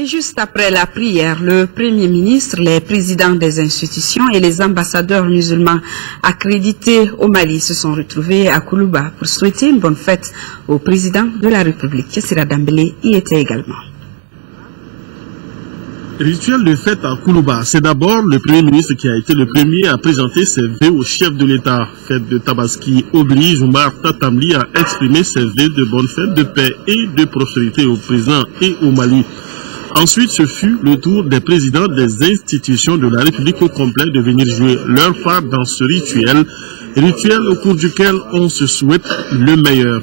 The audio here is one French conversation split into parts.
Et juste après la prière, le Premier ministre, les présidents des institutions et les ambassadeurs musulmans accrédités au Mali se sont retrouvés à Koulouba pour souhaiter une bonne fête au président de la République. Kessira Dambélé y était également. Rituel de fête à Koulouba, c'est d'abord le Premier ministre qui a été le premier à présenter ses vœux au chef de l'État. Fête de Tabaski oblige Oumar Tatamli à exprimer ses vœux de bonne fête, de paix et de prospérité au président et au Mali. Ensuite, ce fut le tour des présidents des institutions de la République au complet de venir jouer leur part dans ce rituel au cours duquel on se souhaite le meilleur.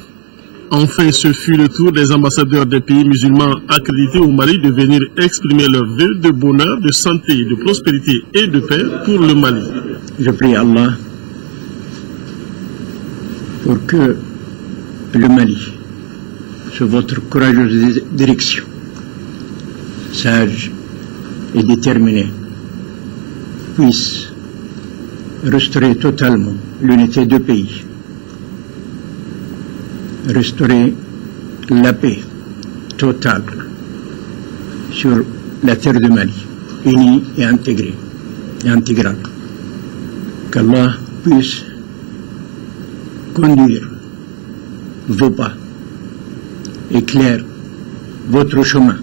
Enfin, ce fut le tour des ambassadeurs des pays musulmans accrédités au Mali de venir exprimer leurs vœux de bonheur, de santé, de prospérité et de paix pour le Mali. Je prie Allah pour que le Mali, sous votre courageuse direction, sage et déterminé, puisse restaurer totalement l'unité du pays, restaurer la paix totale sur la terre du Mali, unie et intégrée et intégrable. Qu'Allah puisse conduire vos pas, éclaire votre chemin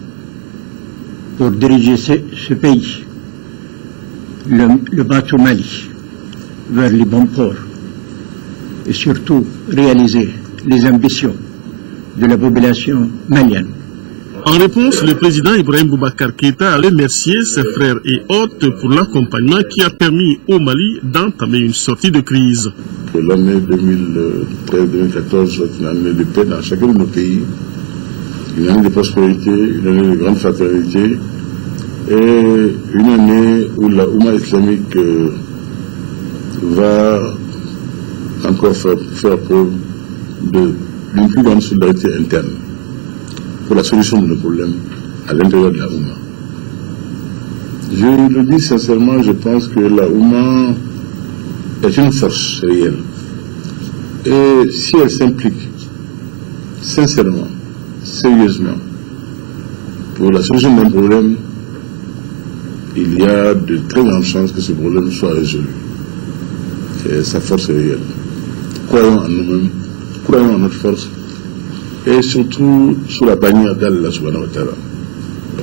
pour diriger ce pays, le bateau Mali, vers les bons ports et surtout réaliser les ambitions de la population malienne. En réponse, le président Ibrahim Boubacar Keïta a remercié ses frères et hôtes pour l'accompagnement qui a permis au Mali d'entamer une sortie de crise. L'année 2013-2014 soit une année de paix dans chacun de nos pays, une année de prospérité, une année de grande fraternité et une année où la Oumma islamique va encore faire preuve d'une plus grande solidarité interne pour la solution de nos problèmes à l'intérieur de la Oumma. Je le dis sincèrement, je pense que la Oumma est une force réelle. Et si elle s'implique sincèrement, sérieusement, pour la solution d'un problème, il y a de très grandes chances que ce problème soit résolu. Et sa force est réelle. Croyons en nous-mêmes, croyons en notre force, et surtout sous la bannière d'Allah subhanahu wa ta'ala.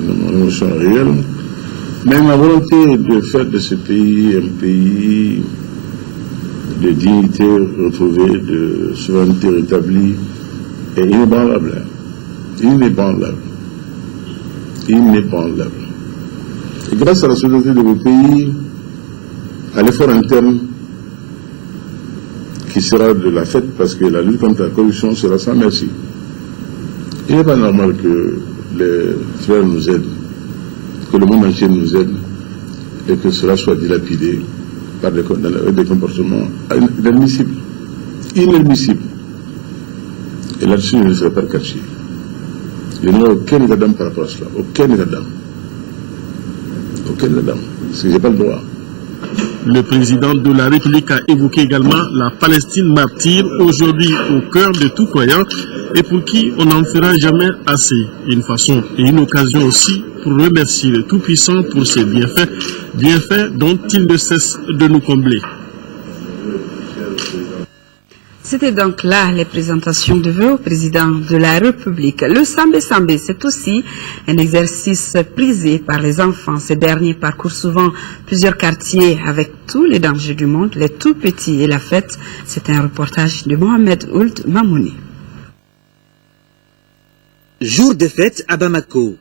Mon émotion est réelle, mais ma volonté de faire de ce pays un pays de dignité retrouvée, de souveraineté rétablie, est inébranlable. Inébranlable. Inébranlable. Et grâce à la solidarité de vos pays, à l'effort interne, qui sera de la fête parce que la lutte contre la corruption sera sans merci. Il n'est pas normal que les frères nous aident, que le monde entier nous aide et que cela soit dilapidé par des comportements inadmissibles. Inadmissibles. Et là-dessus, je ne serai pas caché. Il n'y a aucun état d'âme par rapport à cela. Aucun état d'âme. Aucun état d'âme. Parce que je n'ai pas le droit. Le président de la République a évoqué également la Palestine martyre, aujourd'hui au cœur de tout croyant, et pour qui on n'en fera jamais assez. Une façon et une occasion aussi pour remercier le Tout-Puissant pour ses bienfaits dont il ne cesse de nous combler. C'était donc là les présentations de vœux au président de la République. Le Sambé-Sambé, c'est aussi un exercice prisé par les enfants. Ces derniers parcourent souvent plusieurs quartiers avec tous les dangers du monde, les tout petits et la fête. C'est un reportage de Mohamed Ould Mamouni. Jour de fête à Bamako.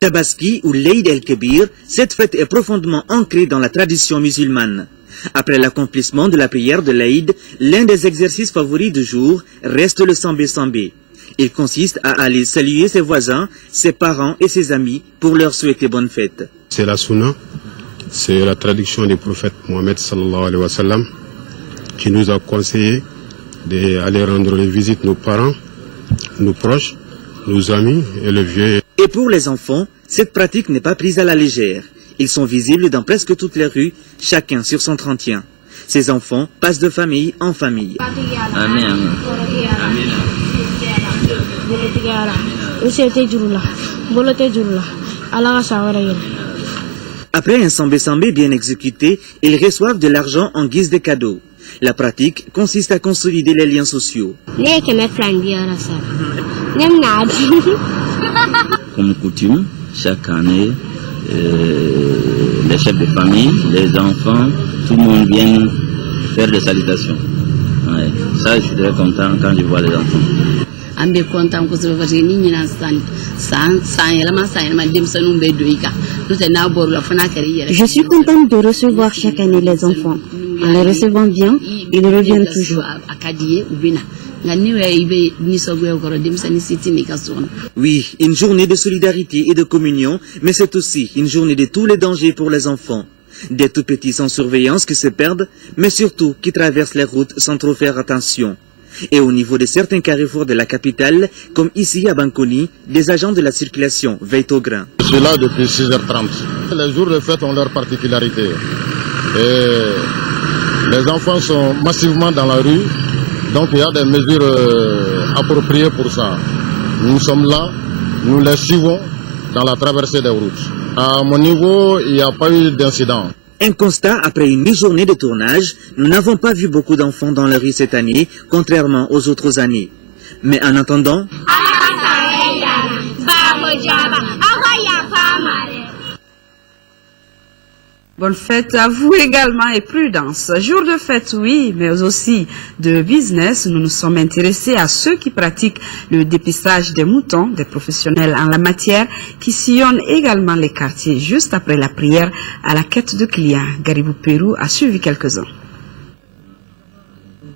Tabaski ou l'Eid el-Kébir, cette fête est profondément ancrée dans la tradition musulmane. Après l'accomplissement de la prière de l'Aïd, l'un des exercices favoris du jour reste le Sambé-Sambé. Il consiste à aller saluer ses voisins, ses parents et ses amis pour leur souhaiter bonne fête. C'est la Sunna, c'est la traduction du prophète Mohammed sallallahu alayhi wa sallam qui nous a conseillé d'aller rendre visite nos parents, nos proches, nos amis et le vieux. Et pour les enfants, cette pratique n'est pas prise à la légère. Ils sont visibles dans presque toutes les rues, chacun sur son 31. Ces enfants passent de famille en famille. Amen. Après un sambé-sambé bien exécuté, ils reçoivent de l'argent en guise de cadeau. La pratique consiste à consolider les liens sociaux. Comme coutume, chaque année, les chefs de famille, les enfants, tout le monde vient faire des salutations. Ouais. Ça, je suis très content quand je vois les enfants. Je suis contente de recevoir chaque année les enfants. En les recevant bien, ils reviennent toujours. Oui, une journée de solidarité et de communion, mais c'est aussi une journée de tous les dangers pour les enfants. Des tout petits sans surveillance qui se perdent, mais surtout qui traversent les routes sans trop faire attention. Et au niveau de certains carrefours de la capitale, comme ici à Bankoni, des agents de la circulation veillent au grain. Je suis là depuis 6h30. Les jours de fête ont leur particularité. Et les enfants sont massivement dans la rue, donc il y a des mesures appropriées pour ça. Nous sommes là, nous les suivons dans la traversée des routes. À mon niveau, il n'y a pas eu d'incident. Un constat après une mi-journée de tournage, nous n'avons pas vu beaucoup d'enfants dans la rue cette année, contrairement aux autres années. Mais en attendant... Bonne fête à vous également et prudence. Jour de fête, oui, mais aussi de business. Nous nous sommes intéressés à ceux qui pratiquent le dépistage des moutons, des professionnels en la matière, qui sillonnent également les quartiers juste après la prière à la quête de clients. Garibou Pérou a suivi quelques-uns.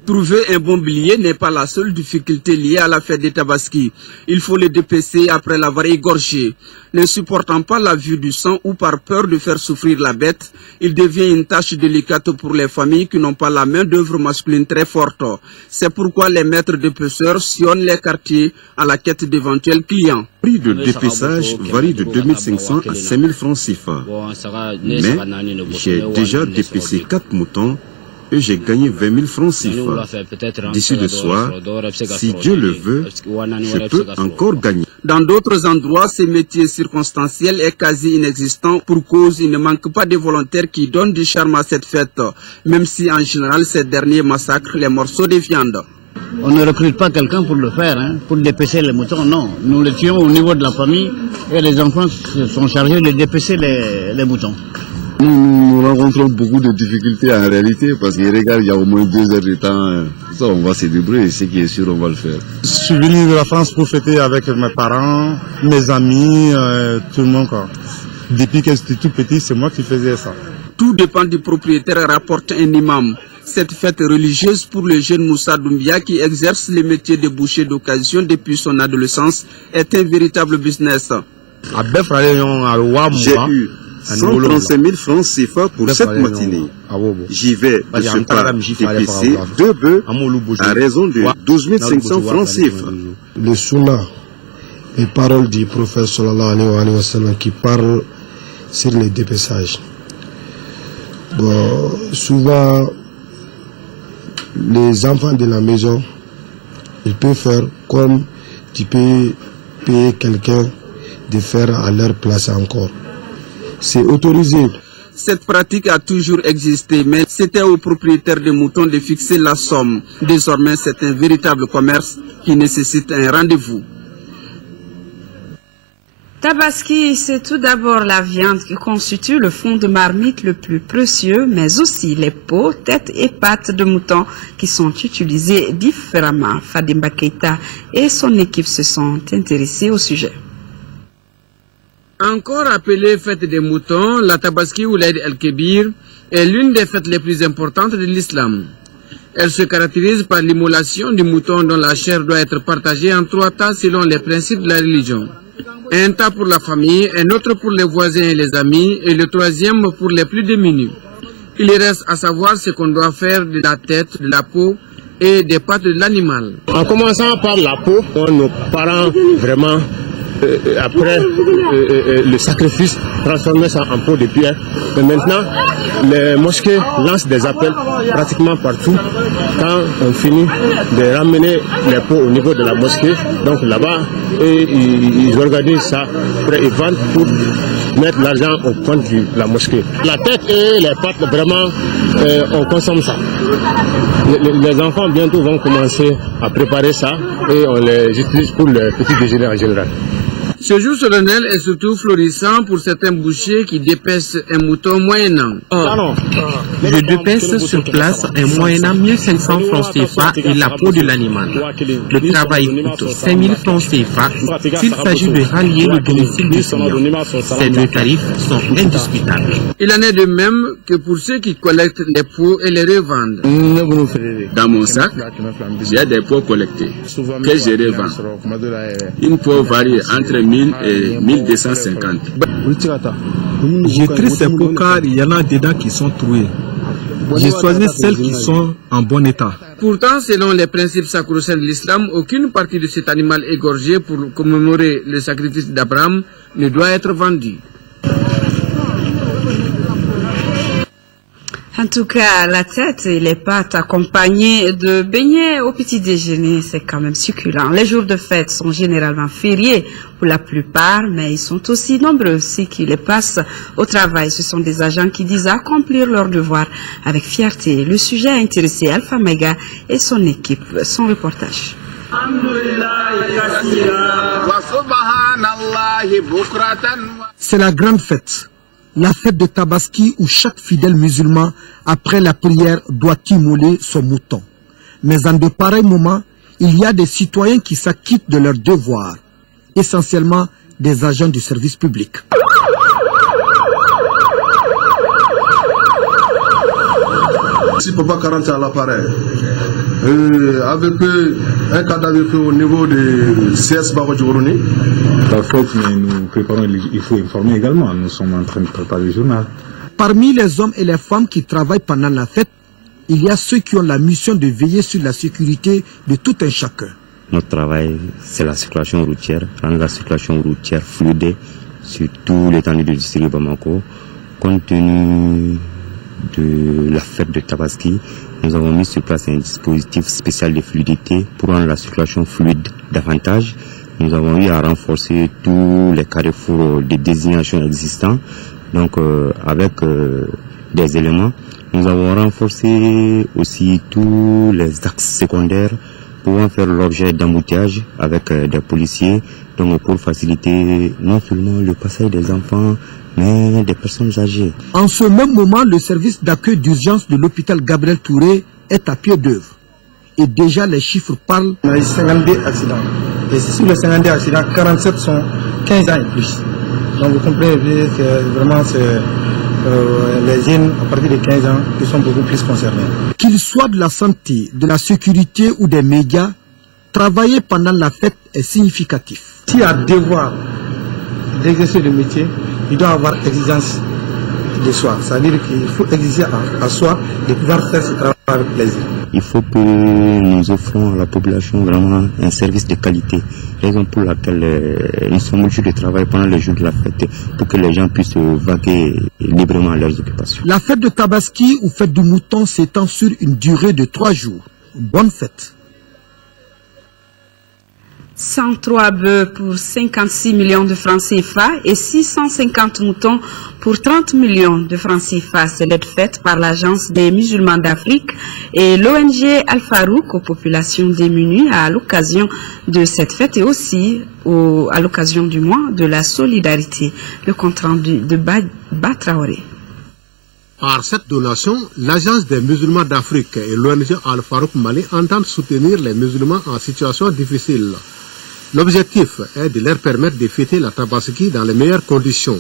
Trouver un bon billet n'est pas la seule difficulté liée à la fête des Tabaski. Il faut le dépecer après l'avoir égorgé. Ne supportant pas la vue du sang ou par peur de faire souffrir la bête, il devient une tâche délicate pour les familles qui n'ont pas la main d'œuvre masculine très forte. C'est pourquoi les maîtres dépeceurs sillonnent les quartiers à la quête d'éventuels clients. Le prix de dépeçage varie de 2500 à 5000 francs CFA. Mais j'ai déjà dépecé 4 moutons et j'ai gagné 20 000 francs CFA. D'ici le soir, si Dieu le veut, je peux encore gagner. Dans d'autres endroits, ce métier circonstanciel est quasi inexistant pour cause il ne manque pas de volontaires qui donnent du charme à cette fête, même si en général ces derniers massacrent les morceaux de viande. On ne recrute pas quelqu'un pour le faire, pour dépecer les moutons, non. Nous le tuons au niveau de la famille et les enfants sont chargés de dépecer les moutons. Nous rencontrons beaucoup de difficultés en réalité parce qu'il y a au moins 2 heures de temps. Ça, on va se débrouiller, ce qui est sûr, on va le faire. Je suis venu de la France pour fêter avec mes parents, mes amis, tout le monde. Depuis que j'étais tout petit, c'est moi qui faisais ça. Tout dépend du propriétaire, rapporte un imam. Cette fête religieuse pour le jeune Moussa Doumbia qui exerce le métier de boucher d'occasion depuis son adolescence est un véritable business. J'ai eu 135 000 francs CFA pour cette matinée. J'y vais de ce pas dépecer 2 bœufs à raison de 12 500 francs CFA. Le sunna, les paroles du prophète sallallahu alayhi wa sallam qui parlent sur les dépeçages. Bon, souvent, les enfants de la maison, ils peuvent faire comme tu peux payer quelqu'un de faire à leur place encore. C'est autorisé. Cette pratique a toujours existé, mais c'était aux propriétaires de moutons de fixer la somme. Désormais, c'est un véritable commerce qui nécessite un rendez-vous. Tabaski, c'est tout d'abord la viande qui constitue le fond de marmite le plus précieux, mais aussi les peaux, têtes et pattes de mouton qui sont utilisées différemment. Fadimba Keita et son équipe se sont intéressés au sujet. Encore appelée fête des moutons, la Tabaski ou l'Aïd el-Kébir est l'une des fêtes les plus importantes de l'islam. Elle se caractérise par l'immolation du mouton dont la chair doit être partagée en 3 tas selon les principes de la religion. Un tas pour la famille, un autre pour les voisins et les amis, et le 3e pour les plus démunis. Il reste à savoir ce qu'on doit faire de la tête, de la peau et des pattes de l'animal. En commençant par la peau, nos parents vraiment après le sacrifice, transformer ça en pot de pierre. Et maintenant, les mosquées lancent des appels pratiquement partout quand on finit de ramener les pots au niveau de la mosquée. Donc là-bas, ils organisent ça. Après, ils vendent pour mettre l'argent au compte de la mosquée. La tête et les pattes, vraiment, on consomme ça. Les enfants bientôt vont commencer à préparer ça et on les utilise pour le petit déjeuner en général. Ce jour solennel est surtout florissant pour certains bouchers qui dépècent un mouton moyennant. Je dépèce sur place un moyennant 1500 francs CFA et la peau de l'animal. Le travail coûte 5000 francs CFA s'il s'agit de rallier le domicile du client. Ces deux tarifs sont indiscutables. Il en est de même que pour ceux qui collectent les peaux et les revendent. Dans mon sac, j'ai des peaux collectées que je revends. Une peau varie entre 1000 et 1250. J'ai trie ces peaux car il y en a dedans qui sont trouées. J'ai choisi celles qui sont en bon état. Pourtant, selon les principes sacro-saints de l'islam, aucune partie de cet animal égorgé pour commémorer le sacrifice d'Abraham ne doit être vendue. En tout cas, la tête et les pattes accompagnées de beignets au petit déjeuner, c'est quand même succulent. Les jours de fête sont généralement fériés pour la plupart, mais ils sont aussi nombreux. Ceux qui les passent au travail, ce sont des agents qui disent accomplir leur devoir avec fierté. Le sujet a intéressé Alpha Mega et son équipe. Son reportage. C'est la grande fête. La fête de Tabaski où chaque fidèle musulman, après la prière, doit immoler son mouton. Mais en de pareils moments, il y a des citoyens qui s'acquittent de leurs devoirs, essentiellement des agents du service public. Si Papa 40 à l'appareil, avec un cadavre au niveau de CS Barodjourouni. La fête, mais nous préparons, il faut informer également, nous sommes en train de préparer le journal. Parmi les hommes et les femmes qui travaillent pendant la fête, il y a ceux qui ont la mission de veiller sur la sécurité de tout un chacun. Notre travail, c'est la circulation routière, rendre la circulation routière fluide sur tout l'étendue du district de Bamako. Compte tenu de la fête de Tabaski, nous avons mis sur place un dispositif spécial de fluidité pour rendre la circulation fluide davantage. Nous avons eu à renforcer tous les carrefours de désignation existants, donc avec des éléments. Nous avons renforcé aussi tous les axes secondaires pouvant faire l'objet d'embouteillage avec des policiers, donc pour faciliter non seulement le passage des enfants, mais des personnes âgées. En ce même moment, le service d'accueil d'urgence de l'hôpital Gabriel Touré est à pied d'œuvre. Et déjà, les chiffres parlent. On a eu 52 accidents. Et sur les 52 accidents, 47 sont 15 ans et plus. Donc vous comprenez, vraiment, les jeunes à partir de 15 ans qui sont beaucoup plus concernés. Qu'ils soient de la santé, de la sécurité ou des médias, travailler pendant la fête est significatif. S'il y a devoir d'exercer le métier, il doit avoir exigence de soi. C'est-à-dire qu'il faut exiger à soi de pouvoir faire ce travail avec plaisir. Il faut que nous offrons à la population vraiment un service de qualité. Raison pour laquelle nous sommes obligés de travailler pendant les jours de la fête pour que les gens puissent vaquer librement à leurs occupations. La fête de Tabaski ou fête du mouton s'étend sur une durée de 3 jours. Bonne fête. 103 bœufs pour 56 millions de francs CFA et 650 moutons pour 30 millions de francs CFA. C'est l'aide faite par l'Agence des musulmans d'Afrique et l'ONG Al-Farouk aux populations démunies à l'occasion de cette fête et aussi à l'occasion du mois de la solidarité. Le compte rendu de Batraoré. Par cette donation, l'Agence des musulmans d'Afrique et l'ONG Al-Farouk Mali entendent soutenir les musulmans en situation difficile. L'objectif est de leur permettre de fêter la Tabaski dans les meilleures conditions,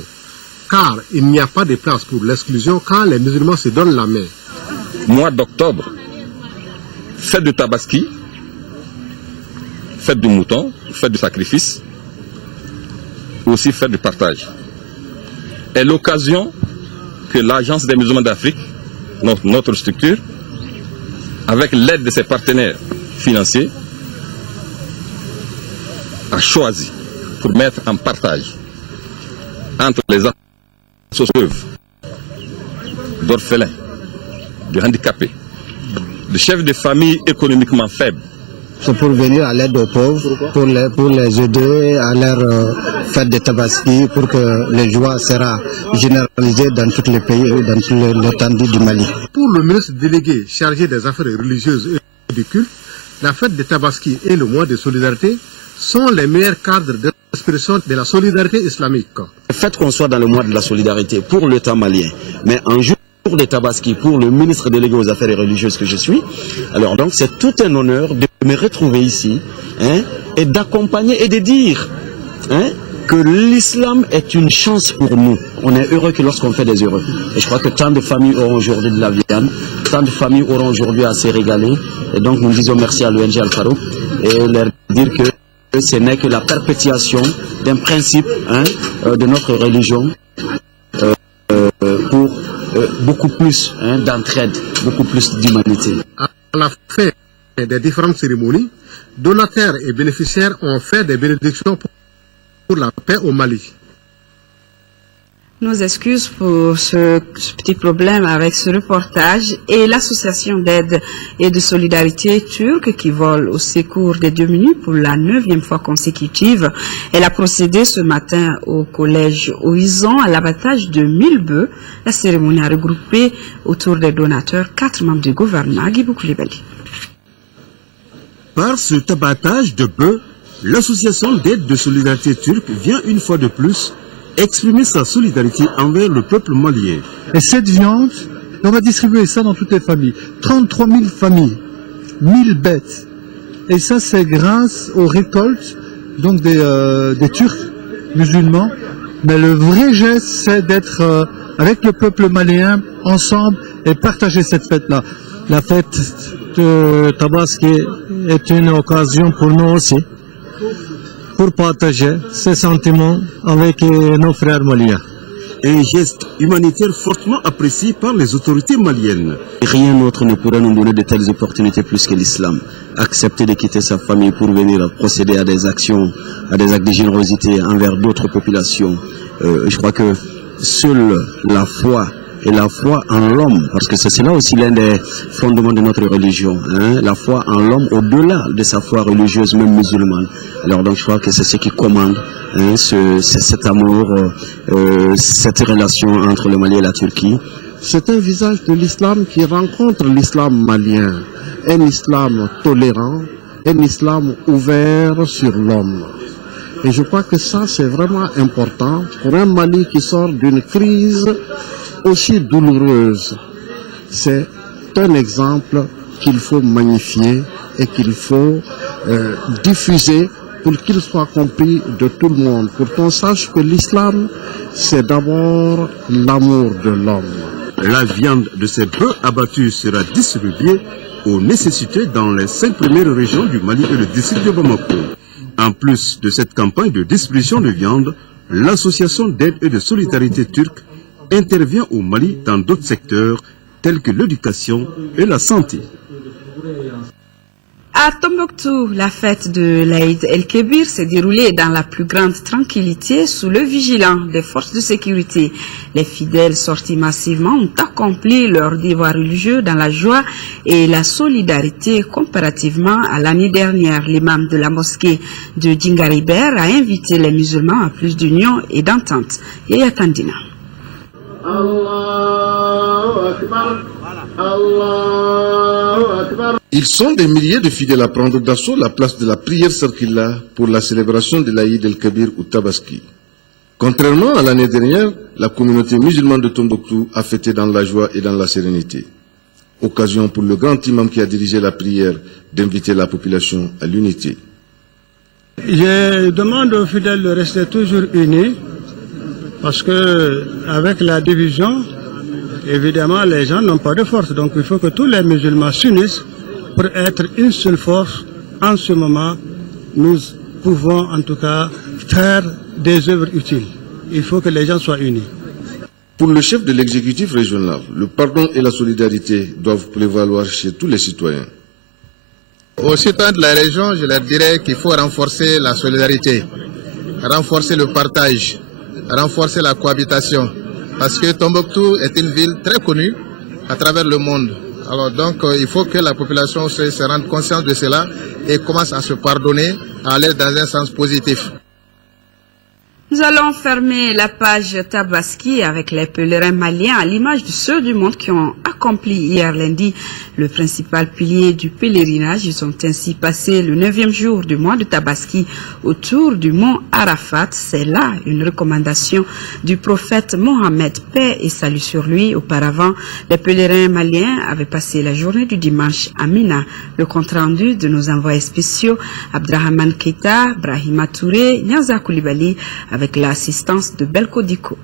car il n'y a pas de place pour l'exclusion quand les musulmans se donnent la main. Mois d'octobre, fête de Tabaski, fête du mouton, fête du sacrifice, aussi fête du partage. est l'occasion que l'Agence des musulmans d'Afrique, notre structure, avec l'aide de ses partenaires financiers, a choisi pour mettre en partage entre les associations d'orphelins, de handicapés, de chefs de famille économiquement faibles. C'est pour venir à l'aide aux pauvres, pour les aider à leur fête de Tabaski, pour que les joies sera généralisées dans tous les pays, dans toute l'étendue du Mali. Pour le ministre délégué chargé des affaires religieuses et du culte, la fête de Tabaski et le mois de solidarité sont les meilleurs cadres d'expression de la solidarité islamique. Le fait qu'on soit dans le mois de la solidarité pour l'État malien, mais un jour de Tabaski pour le ministre délégué aux affaires religieuses que je suis, alors donc c'est tout un honneur de me retrouver ici et d'accompagner et de dire que l'islam est une chance pour nous. On est heureux que lorsqu'on fait des heureux. Et je crois que tant de familles auront aujourd'hui de la viande, tant de familles auront aujourd'hui à se régaler. Et donc nous disons merci à l'ONG Al-Farouk et leur dire que ce n'est que la perpétuation d'un principe de notre religion pour beaucoup plus d'entraide, beaucoup plus d'humanité. À la fin des différentes cérémonies, donataires et bénéficiaires ont fait des bénédictions pour la paix au Mali. Nos excuses pour ce petit problème avec ce reportage et l'association d'aide et de solidarité turque qui vole au secours des démunis pour la 9e fois consécutive. Elle a procédé ce matin au collège Horizon à l'abattage de 1000 bœufs. La cérémonie a regroupé autour des donateurs 4 membres du gouvernement. Guy Boukoulibali. Par cet abattage de bœufs, l'association d'aide de solidarité turque vient une fois de plus exprimer sa solidarité envers le peuple malien. Et cette viande, on va distribuer ça dans toutes les familles. 33 000 familles, 1000 bêtes. Et ça, c'est grâce aux récoltes donc des Turcs musulmans. Mais le vrai geste, c'est d'être avec le peuple malien, ensemble, et partager cette fête-là. La fête de Tabaski est une occasion pour nous aussi, pour partager ces sentiments avec nos frères maliens. Un geste humanitaire fortement apprécié par les autorités maliennes. Rien d'autre ne pourrait nous donner de telles opportunités plus que l'islam. Accepter de quitter sa famille pour venir procéder à des actions, à des actes de générosité envers d'autres populations. Je crois que seule la foi et la foi en l'homme, parce que c'est là aussi l'un des fondements de notre religion, la foi en l'homme au-delà de sa foi religieuse, même musulmane. Alors donc je crois que c'est ce qui commande cet amour, cette relation entre le Mali et la Turquie. C'est un visage de l'islam qui rencontre l'islam malien, un islam tolérant, un islam ouvert sur l'homme. Et je crois que ça c'est vraiment important pour un Mali qui sort d'une crise aussi douloureuse. C'est un exemple qu'il faut magnifier et qu'il faut diffuser pour qu'il soit compris de tout le monde, pour qu'on sache que l'islam, c'est d'abord l'amour de l'homme. La viande de ces bœufs abattus sera distribuée aux nécessités dans les 5 premières régions du Mali et le district de Bamako. En plus de cette campagne de distribution de viande, l'association d'aide et de solidarité turque intervient au Mali dans d'autres secteurs tels que l'éducation et la santé. À Tombouctou, la fête de l'Aïd el-Kébir s'est déroulée dans la plus grande tranquillité sous le vigilant des forces de sécurité. Les fidèles sortis massivement ont accompli leur devoir religieux dans la joie et la solidarité comparativement à l'année dernière. L'imam de la mosquée de Djingariber a invité les musulmans à plus d'union et d'entente. Yaya Kandina. Ils sont des milliers de fidèles à prendre d'assaut la place de la prière circulaire pour la célébration de l'Aïd el-Kébir ou Tabaski. Contrairement à l'année dernière, la communauté musulmane de Tombouctou a fêté dans la joie et dans la sérénité. Occasion pour le grand imam qui a dirigé la prière d'inviter la population à l'unité. Je demande aux fidèles de rester toujours unis parce que avec la division, évidemment, les gens n'ont pas de force. Donc il faut que tous les musulmans s'unissent pour être une seule force. En ce moment, nous pouvons en tout cas faire des œuvres utiles. Il faut que les gens soient unis. Pour le chef de l'exécutif régional, le pardon et la solidarité doivent prévaloir chez tous les citoyens. Aux citoyens de la région, je leur dirais qu'il faut renforcer la solidarité. renforcer le partage, renforcer la cohabitation. Parce que Tombouctou est une ville très connue à travers le monde. Alors donc il faut que la population se rende consciente de cela et commence à se pardonner, à aller dans un sens positif. Nous allons fermer la page Tabaski avec les pèlerins maliens à l'image de ceux du monde qui ont accompli hier lundi le principal pilier du pèlerinage. Ils ont ainsi passé le 9e jour du mois de Tabaski autour du mont Arafat. C'est là une recommandation du prophète Mohammed, paix et salut sur lui. Auparavant, les pèlerins maliens avaient passé la journée du dimanche à Mina. Le compte rendu de nos envoyés spéciaux Abdrahman Keita, Brahima Touré, Nyanza Koulibaly, avec l'assistance de Belko Diko.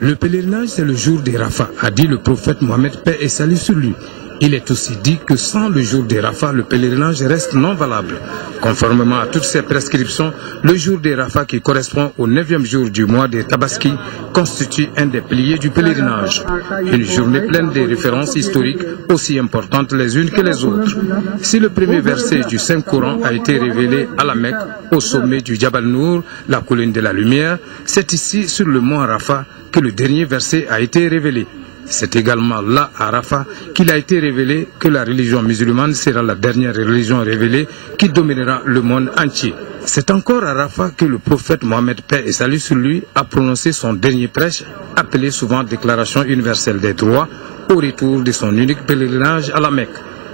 Le pèlerinage, c'est le jour des Rafah, a dit le prophète Mohammed, paix et salut sur lui. Il est aussi dit que sans le jour des Rafah, le pèlerinage reste non valable. Conformément à toutes ces prescriptions, le jour des Rafah, qui correspond au 9e jour du mois des Tabaski, constitue un des piliers du pèlerinage. Une journée pleine de références historiques aussi importantes les unes que les autres. Si le premier verset du Saint-Coran a été révélé à la Mecque, au sommet du Jabal Nour, la colline de la lumière, c'est ici, sur le mont Arafat, que le dernier verset a été révélé. C'est également là, à Arafat, qu'il a été révélé que la religion musulmane sera la dernière religion révélée qui dominera le monde entier. C'est encore à Arafat que le prophète Mohammed, paix et salut sur lui, a prononcé son dernier prêche, appelé souvent Déclaration universelle des droits, au retour de son unique pèlerinage à la Mecque.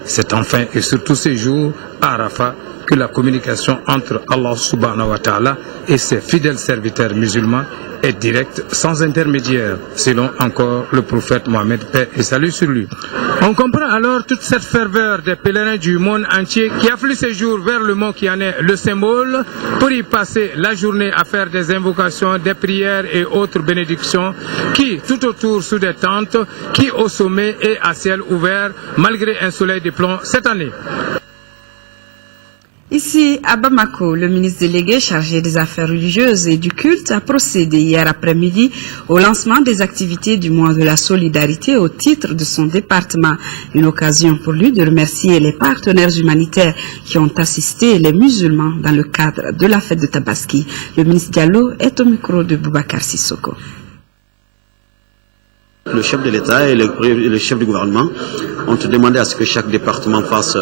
C'est enfin et surtout ces jours, à Arafat, que la communication entre Allah subhanahu wa ta'ala et ses fidèles serviteurs musulmans est directe, sans intermédiaire, selon encore le prophète Mohammed, paix et salut sur lui. On comprend alors toute cette ferveur des pèlerins du monde entier qui affluent ces jours vers le mont qui en est le symbole pour y passer la journée à faire des invocations, des prières et autres bénédictions, qui tout autour sous des tentes, qui au sommet et à ciel ouvert, malgré un soleil de plomb cette année. Ici, à Bamako, le ministre délégué chargé des affaires religieuses et du culte a procédé hier après-midi au lancement des activités du mois de la solidarité au titre de son département. Une occasion pour lui de remercier les partenaires humanitaires qui ont assisté les musulmans dans le cadre de la fête de Tabaski. Le ministre Diallo est au micro de Boubacar Sissoko. Le chef de l'État et le chef du gouvernement ont demandé à ce que chaque département fasse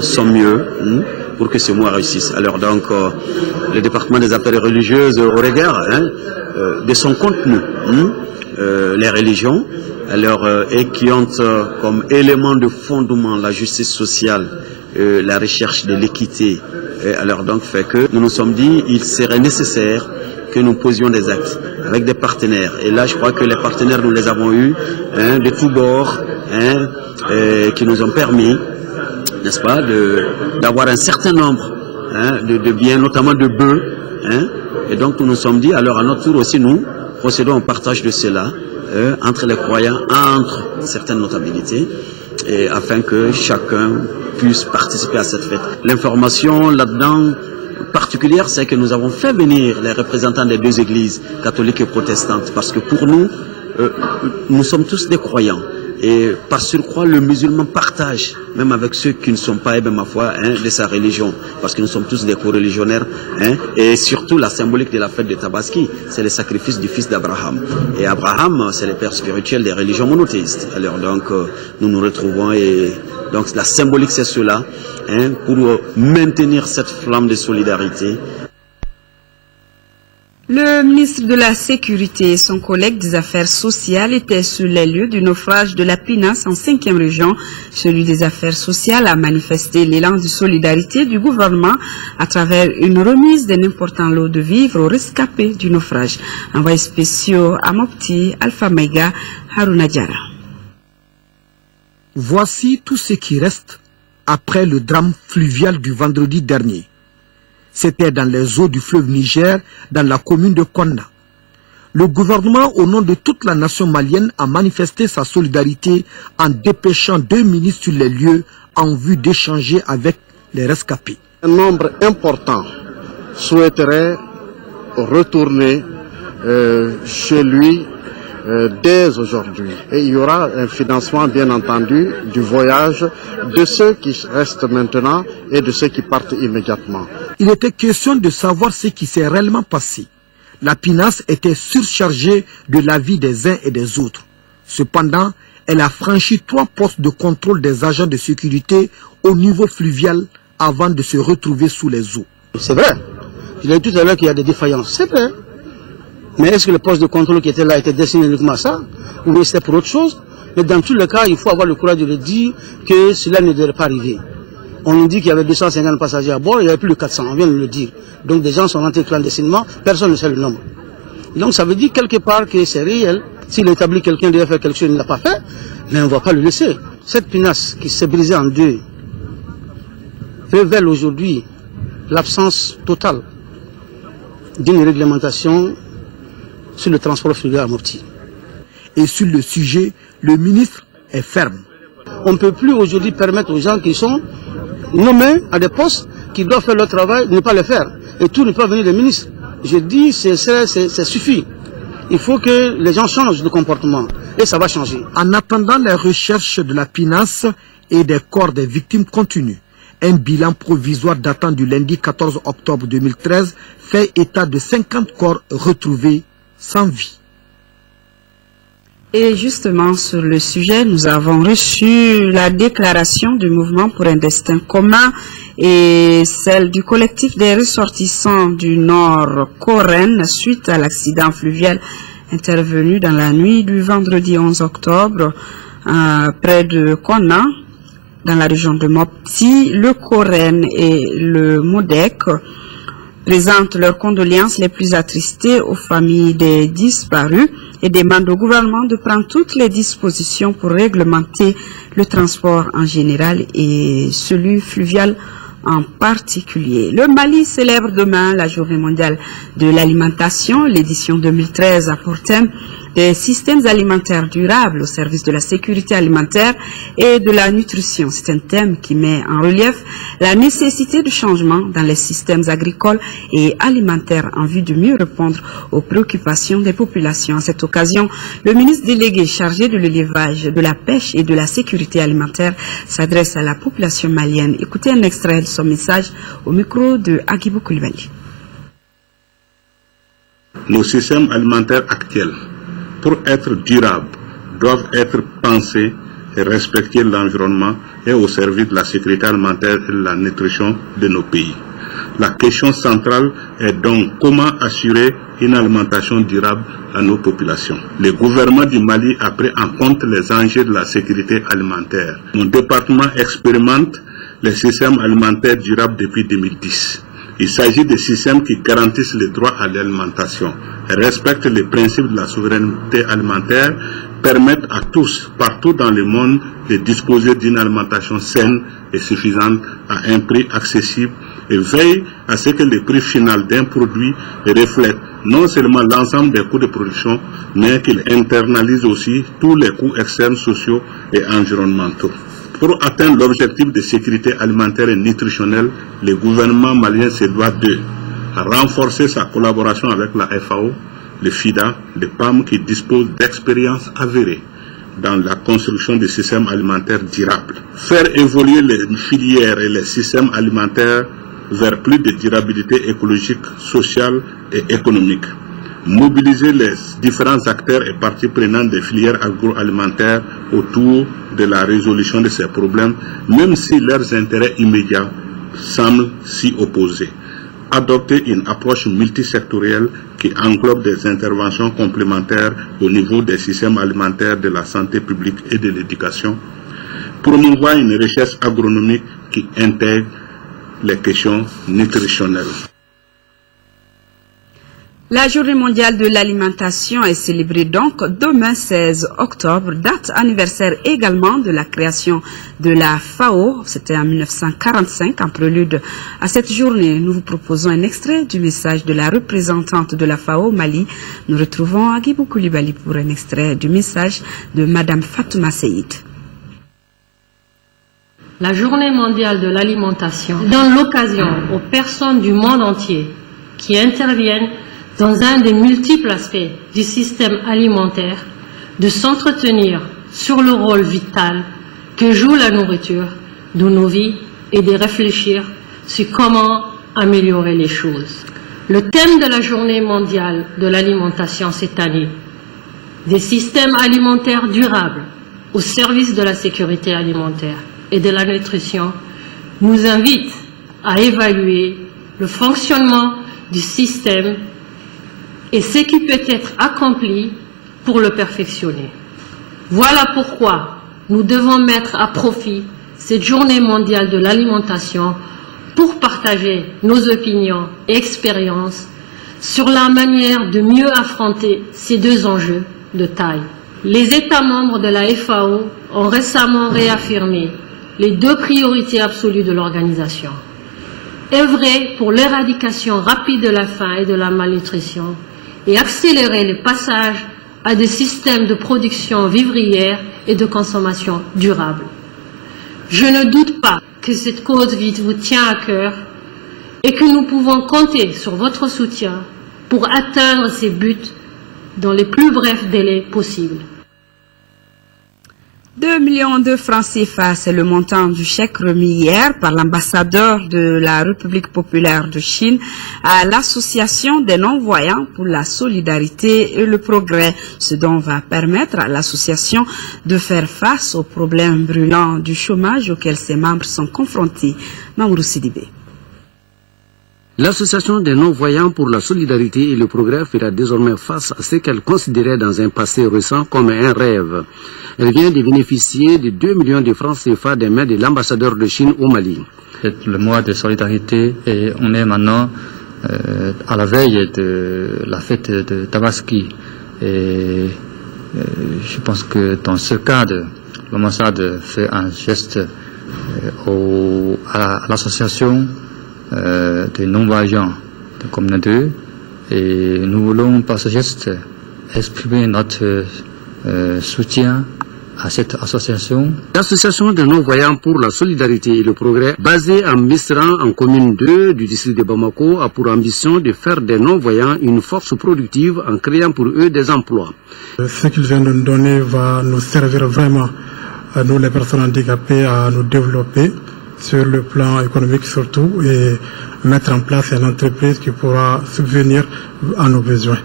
son mieux pour que ce mois réussisse. Alors donc, le département des affaires religieuses au regard de son contenu, les religions, alors, et qui ont comme élément de fondement la justice sociale, la recherche de l'équité, alors donc fait que nous nous sommes dit il serait nécessaire que nous posions des actes avec des partenaires. Et là, je crois que les partenaires, nous les avons eus de tous bords, qui nous ont permis, n'est-ce pas, d'avoir un certain nombre de biens, notamment de bœufs. Et donc, nous nous sommes dit, alors à notre tour aussi, nous procédons au partage de cela entre les croyants, entre certaines notabilités, et afin que chacun puisse participer à cette fête. L'information là-dedans particulière, c'est que nous avons fait venir les représentants des deux églises, catholiques et protestantes, parce que pour nous, nous sommes tous des croyants. Et par surcroît, le musulman partage, même avec ceux qui ne sont pas, ma foi, de sa religion, parce que nous sommes tous des co-religionnaires. Et surtout, la symbolique de la fête de Tabaski, c'est le sacrifice du fils d'Abraham. Et Abraham, c'est le père spirituel des religions monothéistes. Alors donc, nous nous retrouvons et donc la symbolique, c'est cela, pour maintenir cette flamme de solidarité. Le ministre de la Sécurité et son collègue des Affaires sociales étaient sur les lieux du naufrage de la Pinasse en 5e région. Celui des Affaires sociales a manifesté l'élan de solidarité du gouvernement à travers une remise d'un important lot de vivres aux rescapés du naufrage. Envoyé spéciaux à Mopti, Alpha Mega, Haruna Diara. Voici tout ce qui reste après le drame fluvial du vendredi dernier. C'était dans les eaux du fleuve Niger, dans la commune de Konna. Le gouvernement, au nom de toute la nation malienne, a manifesté sa solidarité en dépêchant 2 ministres sur les lieux en vue d'échanger avec les rescapés. Un nombre important souhaiterait retourner chez lui dès aujourd'hui. Et il y aura un financement, bien entendu, du voyage de ceux qui restent maintenant et de ceux qui partent immédiatement. Il était question de savoir ce qui s'est réellement passé. La pinasse était surchargée de la vie des uns et des autres. Cependant, elle a franchi 3 postes de contrôle des agents de sécurité au niveau fluvial avant de se retrouver sous les eaux. C'est vrai. Il a dit tout à l'heure qu'il y a des défaillances. C'est vrai. Mais est-ce que le poste de contrôle qui était là était destiné uniquement à ça? Ou bien c'était pour autre chose? Mais dans tous les cas, il faut avoir le courage de le dire que cela ne devrait pas arriver. On nous dit qu'il y avait 250 passagers à bord, il y avait plus de 400, on vient de le dire. Donc des gens sont rentrés clandestinement, personne ne sait le nombre. Donc ça veut dire quelque part que c'est réel. S'il établit quelqu'un devait faire quelque chose, il ne l'a pas fait, mais on ne va pas le laisser. Cette pinasse qui s'est brisée en deux révèle aujourd'hui l'absence totale d'une réglementation sur le transport fluvial à Mopti. Et sur le sujet, le ministre est ferme. On ne peut plus aujourd'hui permettre aux gens qui sont nommés à des postes, qui doivent faire leur travail, de ne pas le faire. Et tout ne peut pas venir des ministres. Je dis, ça suffit. Il faut que les gens changent de comportement. Et ça va changer. En attendant les recherches de la pinasse et des corps des victimes continuent, un bilan provisoire datant du lundi 14 octobre 2013 fait état de 50 corps retrouvés sans vie. Et justement, sur le sujet, nous avons reçu la déclaration du mouvement pour un destin commun et celle du collectif des ressortissants du Nord Corène suite à l'accident fluvial intervenu dans la nuit du vendredi 11 octobre près de Konna, dans la région de Mopti. Le Corène et le MODEC présentent leurs condoléances les plus attristées aux familles des disparus et demandent au gouvernement de prendre toutes les dispositions pour réglementer le transport en général et celui fluvial en particulier. Le Mali célèbre demain la Journée mondiale de l'alimentation. L'édition 2013 a pour thème des systèmes alimentaires durables au service de la sécurité alimentaire et de la nutrition. C'est un thème qui met en relief la nécessité de changement dans les systèmes agricoles et alimentaires en vue de mieux répondre aux préoccupations des populations. À cette occasion, le ministre délégué chargé de l'élevage, de la pêche et de la sécurité alimentaire s'adresse à la population malienne. Écoutez un extrait de son message au micro de Agibou Koulibaly. Nos systèmes alimentaires actuels, pour être durables, doivent être pensés et respecter l'environnement et au service de la sécurité alimentaire et de la nutrition de nos pays. La question centrale est donc comment assurer une alimentation durable à nos populations. Le gouvernement du Mali a pris en compte les enjeux de la sécurité alimentaire. Mon département expérimente les systèmes alimentaires durables depuis 2010. Il s'agit de systèmes qui garantissent le droit à l'alimentation, respectent les principes de la souveraineté alimentaire, permettent à tous, partout dans le monde, de disposer d'une alimentation saine et suffisante à un prix accessible et veillent à ce que le prix final d'un produit reflète non seulement l'ensemble des coûts de production, mais qu'il internalise aussi tous les coûts externes, sociaux et environnementaux. Pour atteindre l'objectif de sécurité alimentaire et nutritionnelle, le gouvernement malien se doit de renforcer sa collaboration avec la FAO, le FIDA, le PAM qui disposent d'expériences avérées dans la construction des systèmes alimentaires durables. Faire évoluer les filières et les systèmes alimentaires vers plus de durabilité écologique, sociale et économique. Mobiliser les différents acteurs et parties prenantes des filières agroalimentaires autour de la résolution de ces problèmes, même si leurs intérêts immédiats semblent s'y opposer. Adopter une approche multisectorielle qui englobe des interventions complémentaires au niveau des systèmes alimentaires, de la santé publique et de l'éducation. Promouvoir une recherche agronomique qui intègre les questions nutritionnelles. La Journée mondiale de l'alimentation est célébrée donc demain 16 octobre, date anniversaire également de la création de la FAO. C'était en 1945, en prélude à cette journée. Nous vous proposons un extrait du message de la représentante de la FAO au Mali. Nous retrouvons Agibou Koulibaly pour un extrait du message de Madame Fatouma Seyid. La Journée mondiale de l'alimentation donne l'occasion aux personnes du monde entier qui interviennent dans un des multiples aspects du système alimentaire, de s'entretenir sur le rôle vital que joue la nourriture dans nos vies et de réfléchir sur comment améliorer les choses. Le thème de la Journée mondiale de l'alimentation cette année, des systèmes alimentaires durables au service de la sécurité alimentaire et de la nutrition, nous invite à évaluer le fonctionnement du système et ce qui peut être accompli pour le perfectionner. Voilà pourquoi nous devons mettre à profit cette Journée mondiale de l'alimentation pour partager nos opinions et expériences sur la manière de mieux affronter ces deux enjeux de taille. Les États membres de la FAO ont récemment réaffirmé les deux priorités absolues de l'organisation. Œuvrer pour l'éradication rapide de la faim et de la malnutrition et accélérer le passage à des systèmes de production vivrière et de consommation durable. Je ne doute pas que cette cause vous tient à cœur et que nous pouvons compter sur votre soutien pour atteindre ces buts dans les plus brefs délais possibles. 2 millions de francs CFA, c'est le montant du chèque remis hier par l'ambassadeur de la République populaire de Chine à l'association des non-voyants pour la solidarité et le progrès, ce dont va permettre à l'association de faire face aux problèmes brûlants du chômage auxquels ses membres sont confrontés. Mamoudou Sidibé. L'association des non-voyants pour la solidarité et le progrès fera désormais face à ce qu'elle considérait dans un passé récent comme un rêve. Elle vient de bénéficier de 2 millions de francs CFA des mains de l'ambassadeur de Chine au Mali. C'est le mois de solidarité et on est maintenant à la veille de la fête de Tabaski. Et je pense que dans ce cadre, l'ambassade fait un geste à l'association des non-voyants de communauté et nous voulons par ce geste exprimer notre soutien à cette association. L'association des non-voyants pour la solidarité et le progrès, basée à Misran en commune 2 du district de Bamako, a pour ambition de faire des non-voyants une force productive en créant pour eux des emplois. Ce qu'ils viennent de nous donner va nous servir vraiment, à nous les personnes handicapées, à nous développer sur le plan économique surtout et mettre en place une entreprise qui pourra subvenir à nos besoins.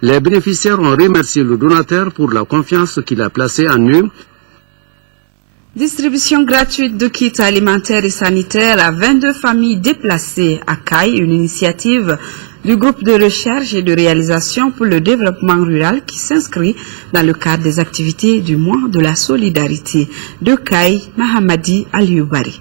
Les bénéficiaires ont remercié le donateur pour la confiance qu'il a placée en eux. Distribution gratuite de kits alimentaires et sanitaires à 22 familles déplacées à Caille, une initiative du groupe de recherche et de réalisation pour le développement rural qui s'inscrit dans le cadre des activités du mois de la solidarité de Caille, Mahamadi Alioubari.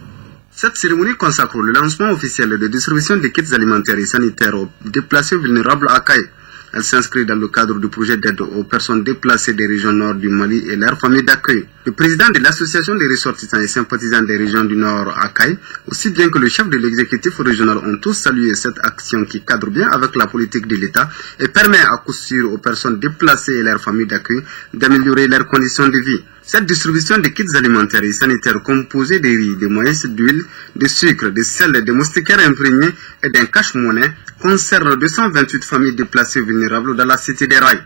Cette cérémonie consacre le lancement officiel de distribution des kits alimentaires et sanitaires aux déplacés vulnérables à Caille. Elle s'inscrit dans le cadre du projet d'aide aux personnes déplacées des régions nord du Mali et leurs familles d'accueil. Le président de l'association des ressortissants et sympathisants des régions du nord à Caille, aussi bien que le chef de l'exécutif régional, ont tous salué cette action qui cadre bien avec la politique de l'État et permet à coup sûr aux personnes déplacées et leurs familles d'accueil d'améliorer leurs conditions de vie. Cette distribution de kits alimentaires et sanitaires composés de riz, de maïs, d'huile, de sucre, de sel, de moustiquaires imprégnés et d'un cache-monnaie concerne 228 familles déplacées vulnérables dans la cité des Rails.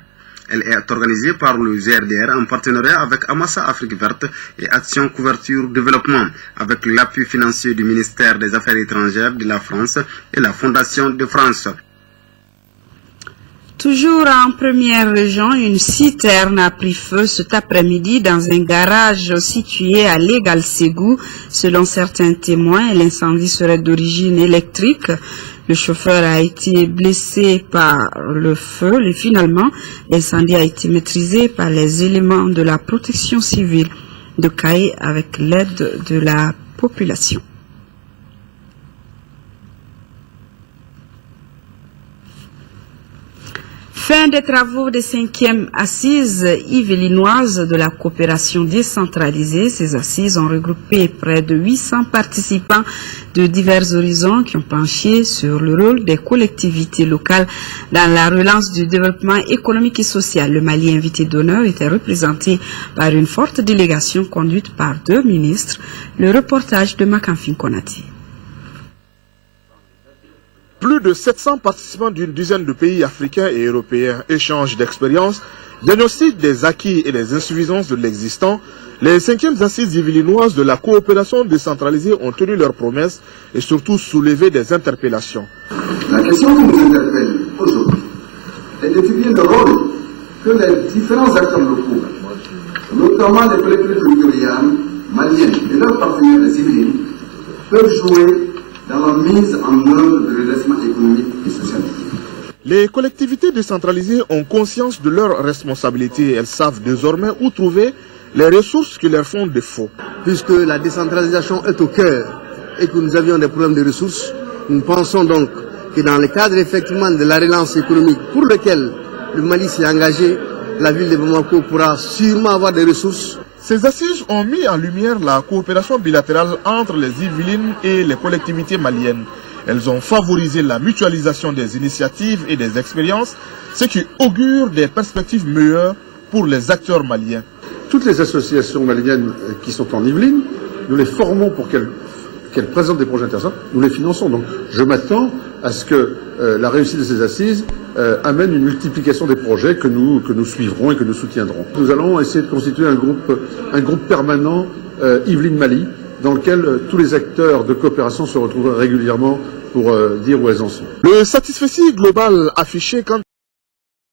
Elle est organisée par le GRDR en partenariat avec Amassa Afrique Verte et Action Couverture Développement, avec l'appui financier du ministère des Affaires étrangères de la France et la Fondation de France. Toujours en première région, une citerne a pris feu cet après-midi dans un garage situé à Légal-Ségou. Selon certains témoins, l'incendie serait d'origine électrique. Le chauffeur a été blessé par le feu et finalement, l'incendie a été maîtrisé par les éléments de la protection civile de Caille avec l'aide de la population. Fin des travaux des 5e assises yvelinoises de la coopération décentralisée. Ces assises ont regroupé près de 800 participants de divers horizons qui ont penché sur le rôle des collectivités locales dans la relance du développement économique et social. Le Mali invité d'honneur était représenté par une forte délégation conduite par 2 ministres. Le reportage de Makamfin Konati. Plus de 700 participants d'une dizaine de pays africains et européens échangent d'expériences, diagnostiquent des acquis et des insuffisances de l'existant. Les 5e assises yvelinoises de la coopération décentralisée ont tenu leurs promesses et surtout soulevé des interpellations. La question qui nous interpelle aujourd'hui est d'étudier le rôle que les différents acteurs locaux, notamment les collectivités territoriales maliennes et leurs partenaires des Yvelines, peuvent jouer dans la mise en œuvre de redressement économique et social. Les collectivités décentralisées ont conscience de leurs responsabilités. Elles savent désormais où trouver les ressources qui leur font défaut. Puisque la décentralisation est au cœur et que nous avions des problèmes de ressources, nous pensons donc que dans le cadre effectivement de la relance économique pour lequel le Mali s'est engagé, la ville de Bamako pourra sûrement avoir des ressources. Ces assises ont mis en lumière la coopération bilatérale entre les Yvelines et les collectivités maliennes. Elles ont favorisé la mutualisation des initiatives et des expériences, ce qui augure des perspectives meilleures pour les acteurs maliens. Toutes les associations maliennes qui sont en Yvelines, nous les formons pour qu'elles présentent des projets intéressants, nous les finançons. Donc je m'attends à ce que la réussite de ces assises amène une multiplication des projets que nous suivrons et que nous soutiendrons. Nous allons essayer de constituer un groupe permanent Yvelines-Mali, dans lequel tous les acteurs de coopération se retrouvent régulièrement pour dire où elles en sont. Le satisfecit global affiché quant